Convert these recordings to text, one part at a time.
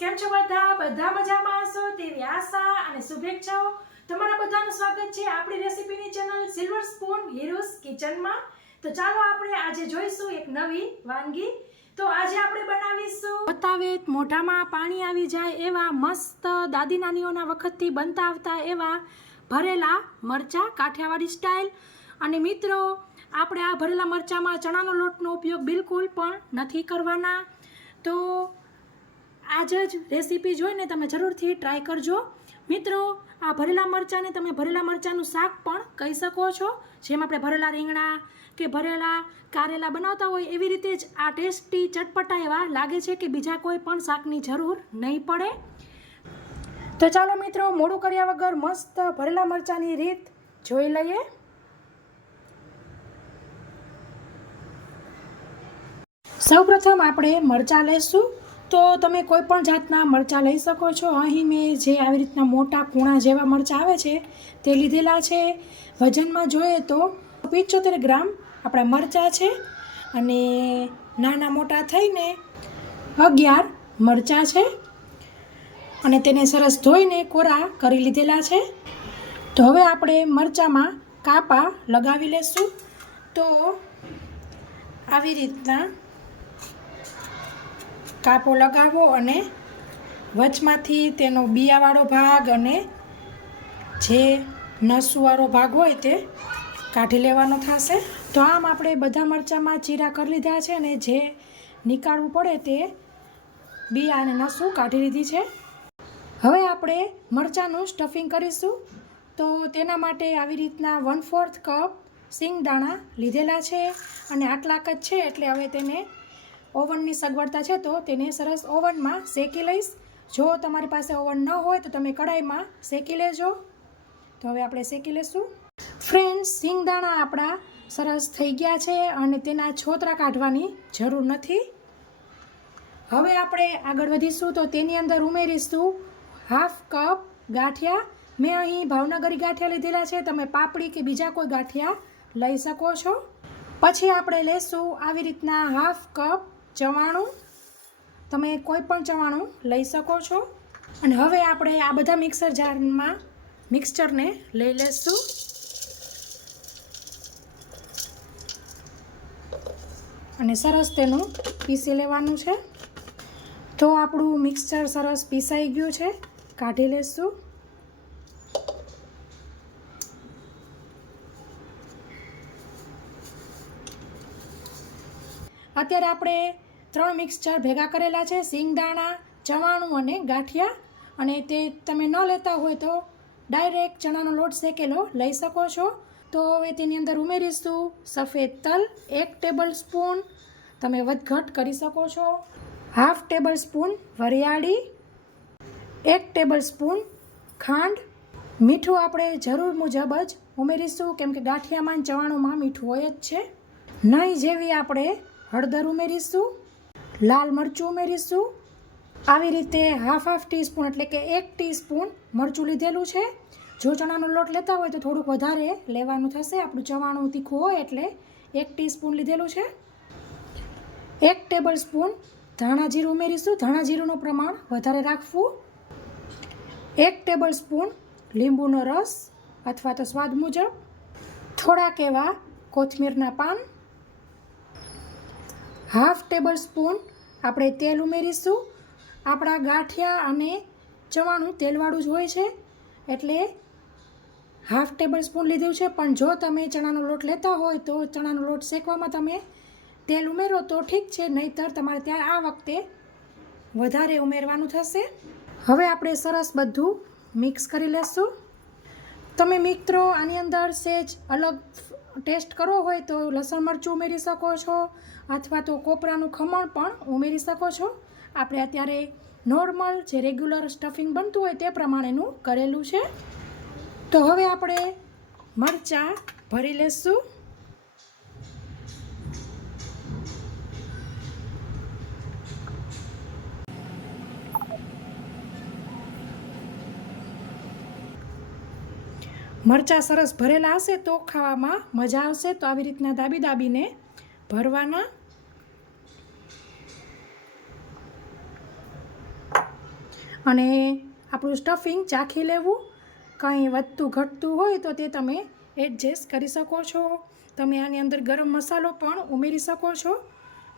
કેમ છો બધા? બધા મજામાં હશો? તેવી આશા અને શુભેચ્છાઓ તમારા બધાનું સ્વાગત છે આપણી રેસીપીની ચેનલ સિલ્વર સ્પૂન હીરોઝ કિચનમાં તો ચાલો આપણે આજે જોઈશું એક નવી વાનગી. તો આજે આપણે બનાવીશું બતાવે મોઢામાં પાણી આવી જાય એવા મસ્ત દાદી નાનીઓના વખતથી બનતા આવતા એવા ભરેલા મરચા કાઠિયાવાડી સ્ટાઇલ અને મિત્રો, આપણે આ ભરેલા મરચામાં ચણાનો લોટનો ઉપયોગ બિલકુલ પણ નથી કરવાના. તો આજ જ રેસીપી જોઈને તમે જરૂરથી ટ્રાય કરજો. મિત્રો, આ ભરેલા મરચાંને તમે ભરેલા મરચાંનું શાક પણ કહી શકો છો. જેમ આપણે ભરેલા રીંગણા કે ભરેલા કારેલા બનાવતા હોય એવી રીતે જ આ ટેસ્ટી ચટપટા એવા લાગે છે કે બીજા કોઈ પણ શાકની જરૂર નહીં પડે. તો ચાલો મિત્રો, મોડું કર્યા વગર મસ્ત ભરેલા મરચાંની રીત જોઈ લઈએ. સૌપ્રથમ આપણે મરચાં લઈશું તો તમે કોઈ પણ જાતના મરચાં લઈ શકો છો. અહીં મેં જે આવી રીતના મોટા કૂણા જેવા મરચાં આવે છે, તે લીધેલા છે. વજનમાં જોઈએ તો પિચોતેર ગ્રામ આપણા મરચાં છે અને નાના મોટા થઈને અગિયાર મરચાં છે અને તેને સરસ ધોઈને કોરા કરી લીધેલા છે. તો હવે આપણે મરચાંમાં કાપા લગાવી લેશું. તો આવી રીતના કાપો લગાવો અને વચમાંથી તેનો બિયાવાળો ભાગ અને જે નસુવાળો ભાગ હોય તે કાઢી લેવાનો થશે. તો આમ આપણે બધા મરચાંમાં ચીરા કરી લીધા છે અને જે નીકાળવું પડે તે બિયા અને નસું કાઢી લીધી છે. હવે આપણે મરચાંનું સ્ટફિંગ કરીશું. તો તેના માટે આવી રીતના વન ફોર્થ કપ સિંગદાણા લીધેલા છે અને આટલાક જ છે એટલે હવે તેને ઓવનની સગવડતા છે, તો તેને સરસ ઓવનમાં શેકી લઈશ. જો તમારી પાસે ઓવન ન હોય, તો તમે કડાઈમાં શેકી લેજો. તો હવે આપણે શેકી લઈશું ફ્રેન્ડ્સ સિંગદાણા આપણા સરસ થઈ ગયા છે અને તેના છોતરા કાઢવાની જરૂર નથી. હવે આપણે આગળ વધીશું, તો તેની અંદર ઉમેરીશું હાફ કપ ગાંઠિયા. મેં અહીં ભાવનગરી ગાંઠિયા લીધેલા છે, તમે પાપડી કે બીજા કોઈ ગાંઠિયા લઈ શકો છો. પછી આપણે લેશું આવી રીતના હાફ કપ ચવાણું, તમે કોઈ પણ ચવાણું લઈ શકો છો. અને હવે આપણે આ બધા મિક્સર જારમાં મિક્સચરને લઈ લેશું. અને સરસ તેનું પીસી લેવાનું છે. તો આપણું મિક્સચર સરસ પીસાઈ ગયું છે. કાઢી લેશું. અત્યારે આપણે ત્રણ મિક્સચર ભેગા કરેલા છે, સિંગદાણા, ચવાણું અને ગાંઠિયા. અને તે તમે ન લેતા હોય તો ડાયરેક્ટ ચણાનો લોટ શેકેલો લઈ શકો છો. તો હવે તેની અંદર ઉમેરીશું સફેદ તલ, એક ટેબલ સ્પૂન તમે વધઘટ કરી શકો છો. હાફ ટેબલ સ્પૂન વરિયાળી. એક ટેબલ સ્પૂન ખાંડ. મીઠું આપણે જરૂર મુજબ જ ઉમેરીશું, કેમ કે ગાંઠિયામાં ચવાણુંમાં મીઠું હોય જ છે. નહીં જેવી આપણે હળદર ઉમેરીશું, લાલ મરચું ઉમેરીશું. આવી રીતે હાફ હાફ ટીસ્પૂન એટલે કે એક ટીસ્પૂન મરચું લીધેલું છે. જો ચણાનો લોટ લેતા હોય તો થોડુંક વધારે લેવાનું થશે. આપણું ચવાણું તીખું હોય એટલે એક ટીસ્પૂન લીધેલું છે. એક ટેબલ સ્પૂન ધાણા જીરું ઉમેરીશું. ધાણા જીરુંનું પ્રમાણ વધારે રાખવું. એક ટેબલ સ્પૂન લીંબુનો રસ અથવા તો સ્વાદ મુજબ. થોડાક એવા કોથમીરના પાન. હાફ ટેબલ સ્પૂન આપણે તેલ ઉમેરીશું. આપણા ગાંઠિયા અને ચવાણું તેલવાળું જ હોય છે. એટલે હાફ ટેબલ સ્પૂન લીધું છે. પણ જો તમે ચણાનો લોટ લેતા હોય તો ચણાનો લોટ શેકવામાં તમે તેલ ઉમેરો તો ઠીક છે. નહીંતર તમારે ત્યાં આ વખતે વધારે ઉમેરવાનું થશે. હવે આપણે સરસ બધું મિક્સ કરી લેશું. તમે મિત્રો આની અંદર સેજ અલગ ટેસ્ટ કરવો હોય તો લસણ મરચું ઉમેરી શકો છો અથવા તો કોપરાનું ખમણ પણ ઉમેરી શકો છો. આપણે અત્યારે નોર્મલ જે રેગ્યુલર સ્ટફિંગ બનતું હોય તે પ્રમાણેનું કરેલું છે. તો હવે આપણે મરચાં ભરી લેશું. મરચાં સરસ ભરેલા હશે તો ખાવામાં મજા આવશે. તો આવી રીતના દાબી દાબીને ભરવાના. અને આપણું સ્ટફિંગ ચાખી લેવું. કંઈ વધતું ઘટતું હોય તો તે તમે એડજસ્ટ કરી શકો છો. તમે આની અંદર ગરમ મસાલો પણ ઉમેરી શકો છો.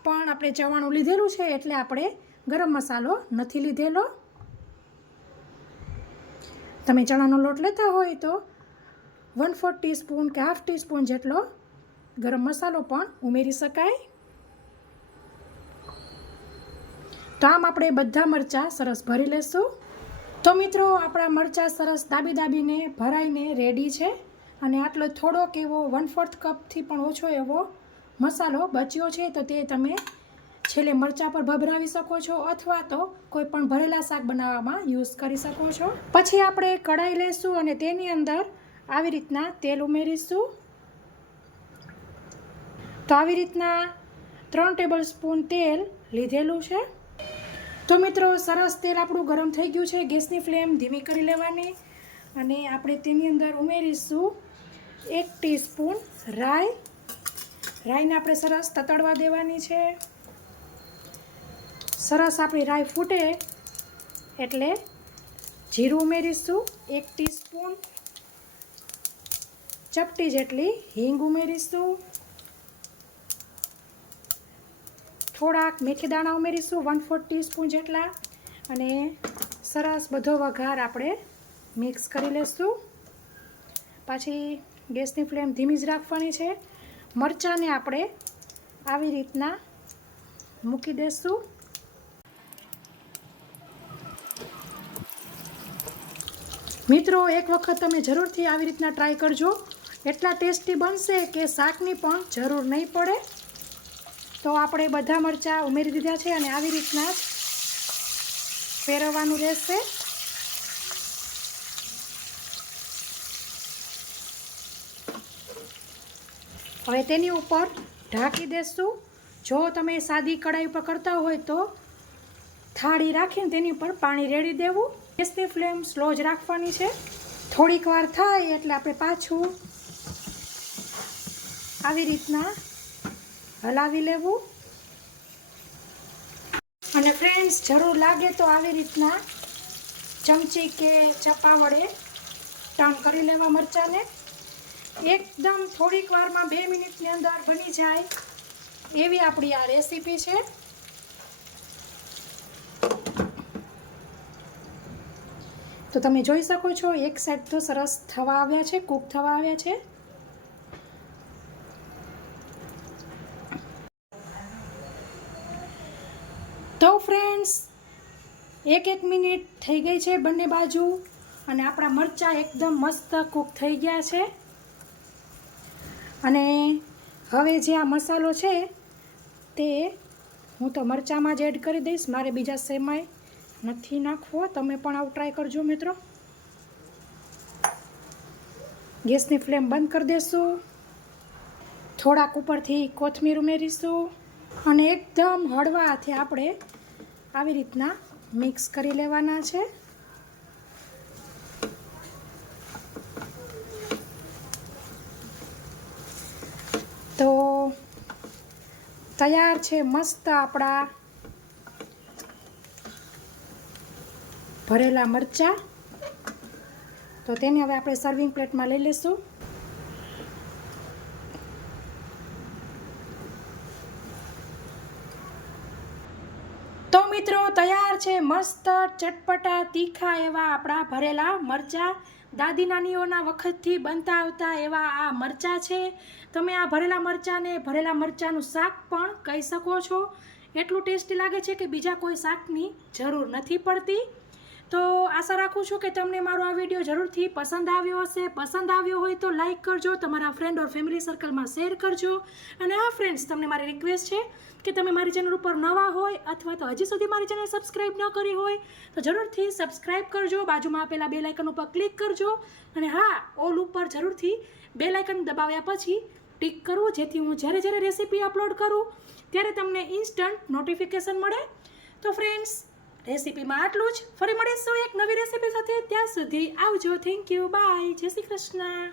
પણ આપણે ચવાણું લીધેલું છે એટલે આપણે ગરમ મસાલો નથી લીધેલો. તમે ચણાનો લોટ લેતા હોય તો વન ફોર્થ ટીસ્પૂન કે હાફ ટીસ્પૂન જેટલો ગરમ મસાલો પણ ઉમેરી શકાય. તો આમ આપણે બધા મરચાં સરસ ભરી લેશું. તો મિત્રો, આપણા મરચાં સરસ દાબી દાબીને ભરાઈને રેડી છે. અને આટલો થોડોક એવો વન ફોર્થ કપથી પણ ઓછો એવો મસાલો બચ્યો છે, તો તે તમે છેલ્લે મરચાં પર ભભરાવી શકો છો અથવા તો કોઈ પણ ભરેલા શાક બનાવવામાં યુઝ કરી શકો છો. પછી આપણે કઢાઈ લેશું અને તેની અંદર આવી રીતના તેલ ઉમેરીશું. તો આવી રીતના ત્રણ ટેબલ સ્પૂન તેલ લીધેલું છે. તો મિત્રો, સરસ તેલ આપણું ગરમ થઈ ગયું છે. ગેસની ફ્લેમ ધીમી કરી લેવાની અને આપણે તેની અંદર ઉમેરીશું એક ટીસ્પૂન રાઈ. રાઈને આપણે સરસ તતડવા દેવાની છે. સરસ આપણી રાઈ ફૂટે એટલે જીરું ઉમેરીશું, એક ટીસ્પૂન ચપટી જેટલી હિંગ ઉમેરીશું. થોડાક મેથી દાણા ઉમેરીશું વન ફોર ટીસ્પૂન જેટલા. અને સરસ બધો વઘાર આપણે મિક્સ કરી લઈશું પાછી ગેસની ફ્લેમ ધીમી જ રાખવાની છે. મરચાંને આપણે આવી રીતના મૂકી દઈશું મિત્રો, એક વખત તમે જરૂરથી આવી રીતના ટ્રાય કરજો. એટલા ટેસ્ટી બનશે કે શાકની પણ જરૂર નહીં પડે. તો આપણે બધા મરચાં ઉમેરી દીધા છે અને આવી રીતના ફેરવવાનું રહેશે. હવે તેની ઉપર ઢાંકી દેશું. જો તમે સાદી કઢાઈ ઉપર કરતા હોય તો થાળી રાખીને તેની ઉપર પાણી રેડી દેવું. ગેસની ફ્લેમ સ્લો જ રાખવાની છે. થોડીક વાર થાય એટલે આપણે પાછું આવી રીતના હલાવી લેવું. અને ફ્રેન્ડ્સ જરૂર લાગે તો આવી રીતના ચમચી કે ચપા વડે ટર્ન કરી લેવા મરચાંને. એકદમ થોડીક વારમાં બે મિનિટની અંદર બની જાય એવી આપણી આ રેસીપી છે. તો તમે જોઈ શકો છો, એક સાઈડ તો સરસ થવા આવ્યા છે કૂક થવા આવ્યા છે તો ફ્રેન્ડ્સ એક એક મિનિટ થઈ ગઈ છે બંને બાજુ અને આપણા મરચાં એકદમ મસ્ત કૂક થઈ ગયા છે. અને હવે જે આ મસાલો છે તે હું તો મરચાંમાં જ એડ કરી દઈશ, મારે બીજા સેમાય નથી નાખવો. તમે પણ આવું ટ્રાય કરજો મિત્રો. ગેસની ફ્લેમ બંધ કરી દેશું. થોડાક ઉપરથી કોથમીર ઉમેરીશું. અને એકદમ હળવા હાથે આપણે આવી રીતના મિક્સ કરી લેવાના છે. તો તૈયાર છે મસ્ત આપણા ભરેલા મરચાં. તો તેને હવે આપણે સર્વિંગ પ્લેટમાં લઈ લઈશું. તો મિત્રો તૈયાર છે મસ્ત ચટપટા તીખા એવા આપણા ભરેલા મરચાં. દાદી નાનીઓના વખતથી બનતા આવતા એવા આ મરચાં છે. તમે આ ભરેલા મરચાંને ભરેલા મરચાંનું શાક પણ કહી શકો છો. એટલું ટેસ્ટી લાગે છે કે બીજા કોઈ શાકની જરૂર નથી પડતી. તો આશા રાખું છું કે તમને મારો આ વીડિયો જરૂરથી પસંદ આવ્યો હશે. પસંદ આવ્યો હોય તો લાઇક કરજો, તમારા ફ્રેન્ડ ઓર ફેમિલી સર્કલમાં શેર કરજો. અને હા ફ્રેન્ડ્સ તમને મારી રિક્વેસ્ટ છે કે તમે મારી ચેનલ ઉપર નવા હોય અથવા તો હજી સુધી મારી ચેનલ સબસ્ક્રાઈબ ન કરી હોય, તો જરૂરથી સબસ્ક્રાઈબ કરજો. બાજુમાં આપેલા બે લાઇકન ઉપર ક્લિક કરજો. અને હા ઓલ ઉપર જરૂરથી બે લાઇકન દબાવ્યા પછી ટિક કરવું જેથી હું જ્યારે જ્યારે રેસીપી અપલોડ કરું, ત્યારે તમને ઇન્સ્ટન્ટ નોટિફિકેશન મળે. તો ફ્રેન્ડ્સ રેસીપીમાં આટલું જ. ફરી મળીશું એક નવી રેસીપી સાથે. ત્યાં સુધી આવજો. થેન્ક યુ બાય જય શ્રી કૃષ્ણ.